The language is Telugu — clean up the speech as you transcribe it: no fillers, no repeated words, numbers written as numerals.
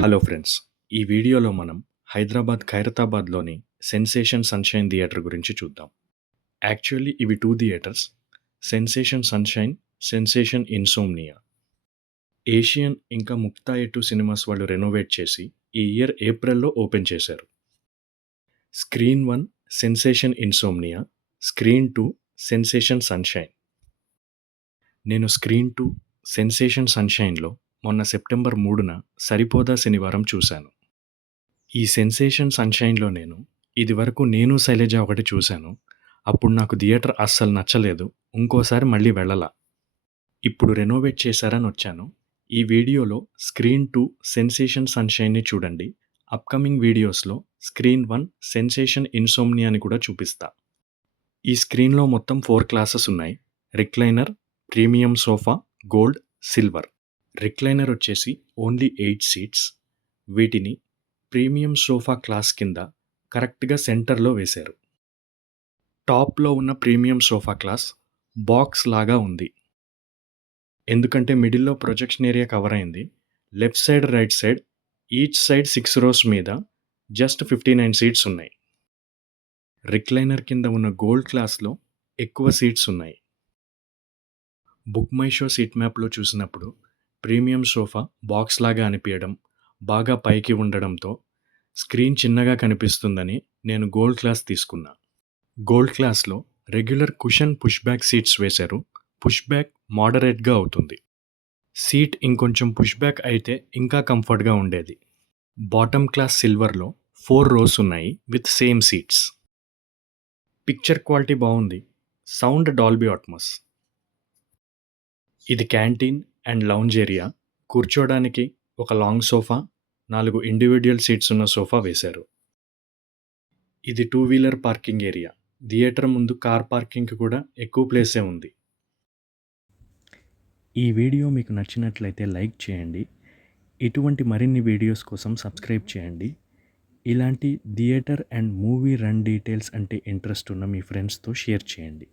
Hello friends. ఈ వీడియోలో మనం హైదరాబాద్ ఖైరతాబాద్‌లోని సెన్సేషన్ సన్‌షైన్ థియేటర్ గురించి చూద్దాం. యాక్చువల్లీ ఇవి 2 theatres. Sensation sunshine, sensation insomnia. Asian ఇంకా ముక్తా ఎటు సినిమాస్ వాళ్ళు రెనోవేట్ చేసి ఈ ఇయర్ ఏప్రిల్‌లో ఓపెన్ చేశారు. Screen 1 sensation insomnia, screen 2 sensation sunshine. నేను స్క్రీన్ 2 సెన్సేషన్ సన్‌షైన్‌లో మొన్న సెప్టెంబర్ 3న సరిపోదా శనివారం చూశాను. ఈ సెన్సేషన్ సన్‌షైన్‌లో నేను ఇదివరకు 'నేను శైలజ' ఒకటి చూశాను. అప్పుడు నాకు థియేటర్ అస్సలు నచ్చలేదు. ఇంకోసారి మళ్ళీ వెళ్ళలా. ఇప్పుడు రెనోవేట్ చేశారనొచ్చాను. ఈ వీడియోలో స్క్రీన్ 2 సెన్సేషన్ సన్‌షైన్‌ని చూడండి. అప్‌కమింగ్ వీడియోస్‌లో స్క్రీన్ 1 సెన్సేషన్ ఇన్సోమ్నియాని కూడా చూపిస్తా. ఈ స్క్రీన్‌లో మొత్తం 4 క్లాసెస్ ఉన్నాయి. Recliner, premium sofa, gold, silver. Recliner వచ్చేసి ఓన్లీ 8 సీట్స్. వీటిని ప్రీమియం సోఫా క్లాస్ కింద కరెక్ట్‌గా సెంటర్‌లో వేశారు. టాప్‌లో ఉన్న ప్రీమియం సోఫా క్లాస్ బాక్స్ లాగా ఉంది. ఎందుకంటే మిడిల్‌లో ప్రొజెక్షన్ ఏరియా కవర్ అయింది. Left side, right side each side 6 rows మీద జస్ట్ 59 సీట్స్ ఉన్నాయి. రిక్లైనర్ కింద ఉన్న గోల్డ్ క్లాస్‌లో ఎక్కువ సీట్స్ ఉన్నాయి. బుక్ మై షో సీట్ మ్యాప్‌లో చూసినప్పుడు ప్రీమియం సోఫా బాక్స్ లాగా అనిపియడం, బాగా పైకి ఉండడంతో స్క్రీన్ చిన్నగా కనిపిస్తుందని నేను గోల్డ్ క్లాస్ తీసుకున్నా. గోల్డ్ క్లాస్‌లో regular cushion push back seats వేశారు. పుష్ బ్యాక్ మోడరేట్‌గా అవుతుంది. సీట్ ఇంకొంచెం పుష్ బ్యాక్ అయితే ఇంకా కంఫర్ట్‌గా ఉండేది. బాటమ్ క్లాస్ సిల్వర్‌లో 4 రోస్ ఉన్నాయి with same seats. Picture quality బావుంది. Sound Dolby Atmos. ఇది క్యాంటీన్ అండ్ లౌంజ్ ఏరియా. కూర్చోడానికి ఒక లాంగ్ సోఫా, 4 ఇండివిడ్యువల్ సీట్స్ ఉన్న సోఫా వేశారు. ఇది 2 వీలర్ పార్కింగ్ ఏరియా. థియేటర్ ముందు కార్ పార్కింగ్‌కి కూడా ఎక్కువ ప్లేసే ఉంది. ఈ వీడియో మీకు నచ్చినట్లయితే లైక్ చేయండి. ఇటువంటి మరిన్ని వీడియోస్ కోసం సబ్స్క్రైబ్ చేయండి. ఇలాంటి theatre and movie run details అంటే ఇంట్రెస్ట్ ఉన్న మీ ఫ్రెండ్స్‌తో షేర్ చేయండి.